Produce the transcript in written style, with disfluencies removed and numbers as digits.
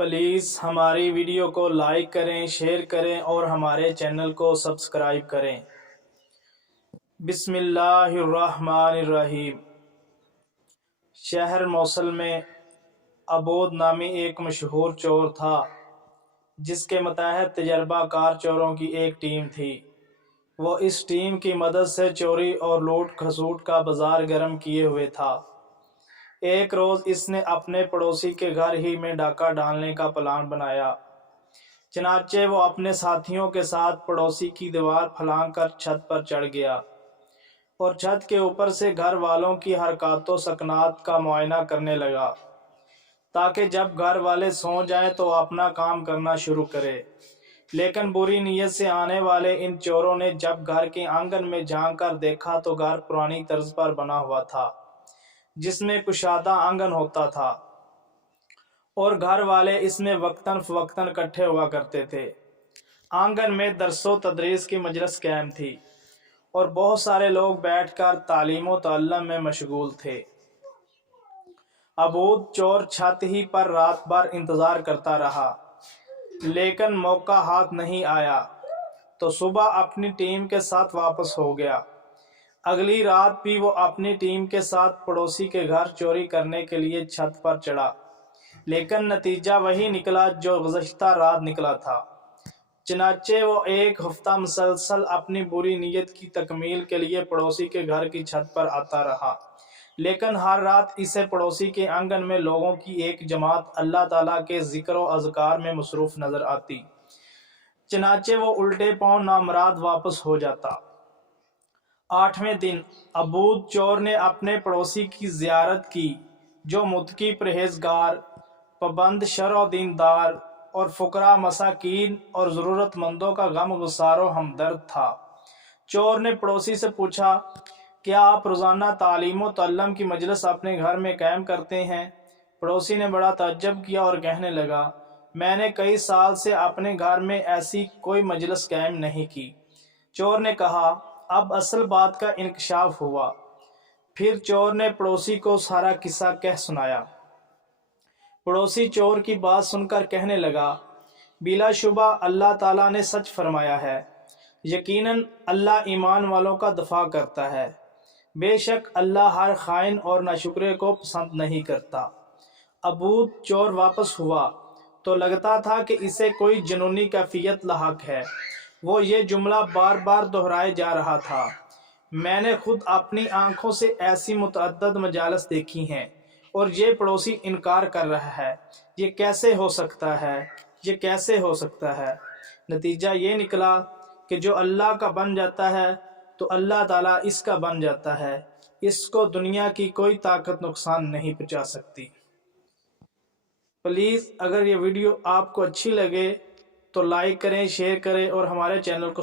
Please ہماری video کو like کریں، شیئر کریں اور ہمارے چینل کو سبسکرائب کریں۔ بسم اللہ الرحمن الرحیم۔ شہر موصل میں عبود نامی ایک مشہور چور تھا، جس کے متحد تجربہ کار چوروں کی ایک ٹیم تھی۔ وہ اس ٹیم کی مدد سے چوری اور لوٹ کھسوٹ کا بازار گرم کیے ہوئے تھا۔ ایک روز اس نے اپنے پڑوسی کے گھر ہی میں ڈاکہ ڈالنے کا پلان بنایا۔ چنانچہ وہ اپنے ساتھیوں کے ساتھ پڑوسی کی دیوار پھلانگ کر چھت پر چڑھ گیا اور چھت کے اوپر سے گھر والوں کی حرکات و سکنات کا معائنہ کرنے لگا، تاکہ جب گھر والے سو جائیں تو اپنا کام کرنا شروع کرے۔ لیکن بری نیت سے آنے والے ان چوروں نے جب گھر کے آنگن میں جھانک کر دیکھا تو گھر پرانی طرز پر بنا ہوا تھا، جس میں کشادہ آنگن ہوتا تھا اور گھر والے اس میں وقتاً فوقتاً اکٹھے ہوا کرتے تھے۔ آنگن میں درس و تدریس کی مجلس قائم تھی اور بہت سارے لوگ بیٹھ کر تعلیم و تعلم میں مشغول تھے۔ عبود چور چھت ہی پر رات بھر انتظار کرتا رہا، لیکن موقع ہاتھ نہیں آیا تو صبح اپنی ٹیم کے ساتھ واپس ہو گیا۔ اگلی رات بھی وہ اپنی ٹیم کے ساتھ پڑوسی کے گھر چوری کرنے کے لیے چھت پر چڑھا، لیکن نتیجہ وہی نکلا جو گزشتہ رات نکلا تھا۔ چنانچہ وہ ایک ہفتہ مسلسل اپنی بری نیت کی تکمیل کے لیے پڑوسی کے گھر کی چھت پر آتا رہا، لیکن ہر رات اسے پڑوسی کے آنگن میں لوگوں کی ایک جماعت اللہ تعالیٰ کے ذکر و اذکار میں مصروف نظر آتی۔ چنانچہ وہ الٹے پاؤں نامراد واپس ہو جاتا۔ 8ویں دن عبود چور نے اپنے پڑوسی کی زیارت کی، جو متقی پرہیزگار، پابند شرع و دیندار اور فقراء مساکین اور ضرورت مندوں کا غم گسار و ہمدرد تھا۔ چور نے پڑوسی سے پوچھا، کیا آپ روزانہ تعلیم و تعلم کی مجلس اپنے گھر میں قائم کرتے ہیں؟ پڑوسی نے بڑا تعجب کیا اور کہنے لگا، میں نے کئی سال سے اپنے گھر میں ایسی کوئی مجلس قائم نہیں کی۔ چور نے کہا، اب اصل بات کا انکشاف ہوا۔ پھر چور نے پڑوسی کو سارا قصہ کہہ سنایا۔ پڑوسی چور کی بات سن کر کہنے لگا، بلا شبہ اللہ تعالیٰ نے سچ فرمایا ہے، یقیناً اللہ ایمان والوں کا دفاع کرتا ہے، بے شک اللہ ہر خائن اور ناشکرے کو پسند نہیں کرتا۔ عبود چور واپس ہوا تو لگتا تھا کہ اسے کوئی جنونی کیفیت لاحق ہے۔ وہ یہ جملہ بار بار دہرائے جا رہا تھا، میں نے خود اپنی آنکھوں سے ایسی متعدد مجالس دیکھی ہیں اور یہ پڑوسی انکار کر رہا ہے، یہ کیسے ہو سکتا ہے، یہ کیسے ہو سکتا ہے۔ نتیجہ یہ نکلا کہ جو اللہ کا بن جاتا ہے تو اللہ تعالیٰ اس کا بن جاتا ہے، اس کو دنیا کی کوئی طاقت نقصان نہیں پہنچا سکتی۔ پلیز اگر یہ ویڈیو آپ کو اچھی لگے تو لائک کریں، شیئر کریں اور ہمارے چینل کو